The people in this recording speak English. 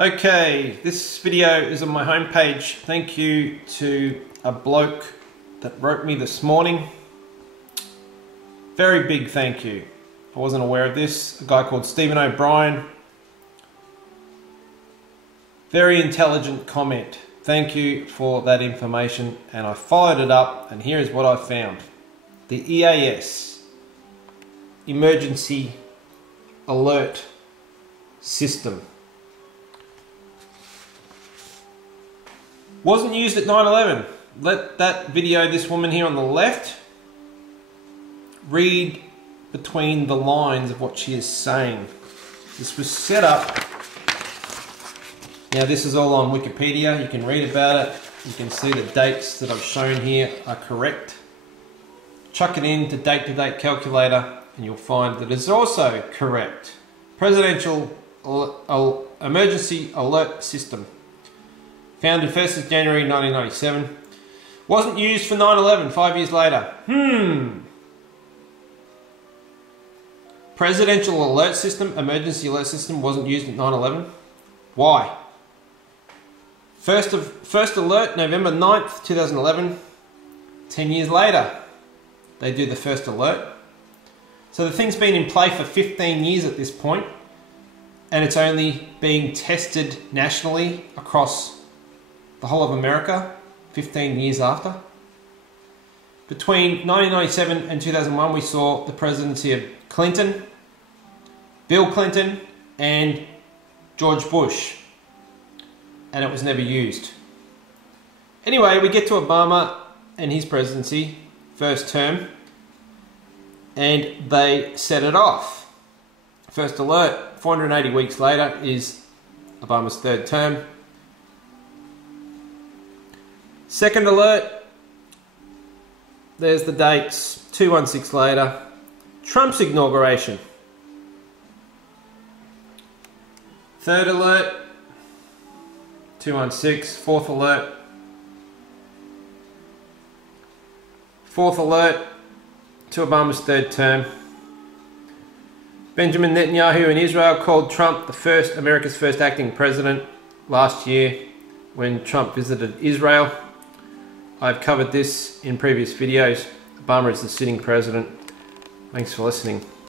Okay, this video is on my homepage. Thank you to a bloke that wrote me this morning. Very big thank you. I wasn't aware of this. A guy called Stephen O'Brien. Very intelligent comment. Thank you for that information. And I followed it up, and here is what I found. The EAS, Emergency Alert System, wasn't used at 9/11. Let that video, this woman here on the left, read between the lines of what she is saying. This was set up. Now this is all on Wikipedia. You can read about it. You can see the dates that I've shown here are correct. Chuck it into date-to-date calculator and you'll find that it's also correct. Presidential Emergency Alert System. Founded 1st of January 1997. Wasn't used for 9/11, 5 years later. Presidential Alert System, Emergency Alert System wasn't used at 9/11. Why? First alert, November 9th, 2011. 10 years later, they do the first alert. So the thing's been in play for 15 years at this point, and it's only being tested nationally across the whole of America 15 years after. Between 1997 and 2001, we saw the presidency of Clinton, Bill Clinton, and George Bush, and it was never used. Anyway, we get to Obama and his presidency, first term, and they set it off. First alert, 480 weeks later, is Obama's third term. Second alert, there's the dates, 216 later, Trump's inauguration. Third alert, 216, fourth alert. Fourth alert to Obama's third term. Benjamin Netanyahu in Israel called Trump America's first acting president last year when Trump visited Israel. I've covered this in previous videos. Obama is the sitting president. Thanks for listening.